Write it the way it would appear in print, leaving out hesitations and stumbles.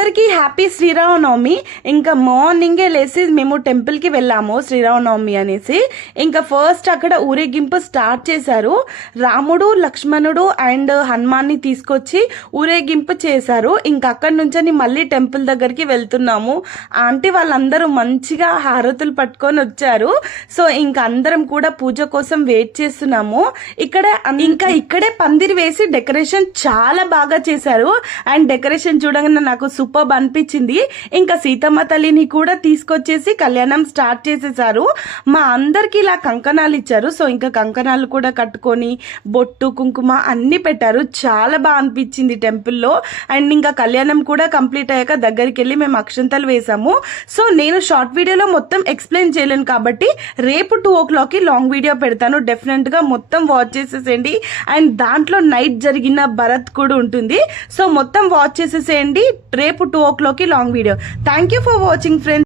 అందరికీ హ్యాపీ శ్రీరామనవమి. ఇంకా మార్నింగే లేసి మేము టెంపుల్కి వెళ్ళాము శ్రీరామనవమి అనేసి. ఇంకా ఫస్ట్ అక్కడ ఊరేగింపు స్టార్ట్ చేశారు. రాముడు, లక్ష్మణుడు అండ్ హనుమాన్ని తీసుకొచ్చి ఊరేగింపు చేశారు. ఇంకా అక్కడి నుంచి మళ్ళీ టెంపుల్ దగ్గరికి వెళ్తున్నాము. ఆంటీ వాళ్ళందరూ మంచిగా హారతులు పట్టుకొని వచ్చారు. సో ఇంకా అందరం కూడా పూజ కోసం వెయిట్ చేస్తున్నాము. ఇక్కడే పందిరి వేసి డెకరేషన్ చాలా బాగా చేశారు. అండ్ డెకరేషన్ చూడగానే నాకు సూపర్ అనిపించింది. ఇంకా సీతమ్మ తల్లిని కూడా తీసుకొచ్చేసి కళ్యాణం స్టార్ట్ చేసేసారు. మా అందరికి ఇలా కంకణాలు ఇచ్చారు. సో ఇంకా కంకణాలు కూడా కట్టుకొని బొట్టు, కుంకుమ అన్ని పెట్టారు. చాలా బాగా అనిపించింది టెంపుల్లో. అండ్ ఇంకా కళ్యాణం కూడా కంప్లీట్ అయ్యాక దగ్గరికి వెళ్ళి మేము అక్షంతలు వేసాము. సో నేను షార్ట్ వీడియోలో మొత్తం ఎక్స్ప్లెయిన్ చేయలేను కాబట్టి రేపు 2 o'clock లాంగ్ వీడియో పెడతాను. డెఫినెట్ గా మొత్తం వాచ్ చేసేసేయండి. అండ్ దాంట్లో నైట్ జరిగిన భరత్ కూడా ఉంటుంది. సో మొత్తం వాచ్ చేసేసేయండి. రేపు 2 o'clock long video. Thank you for watching friends.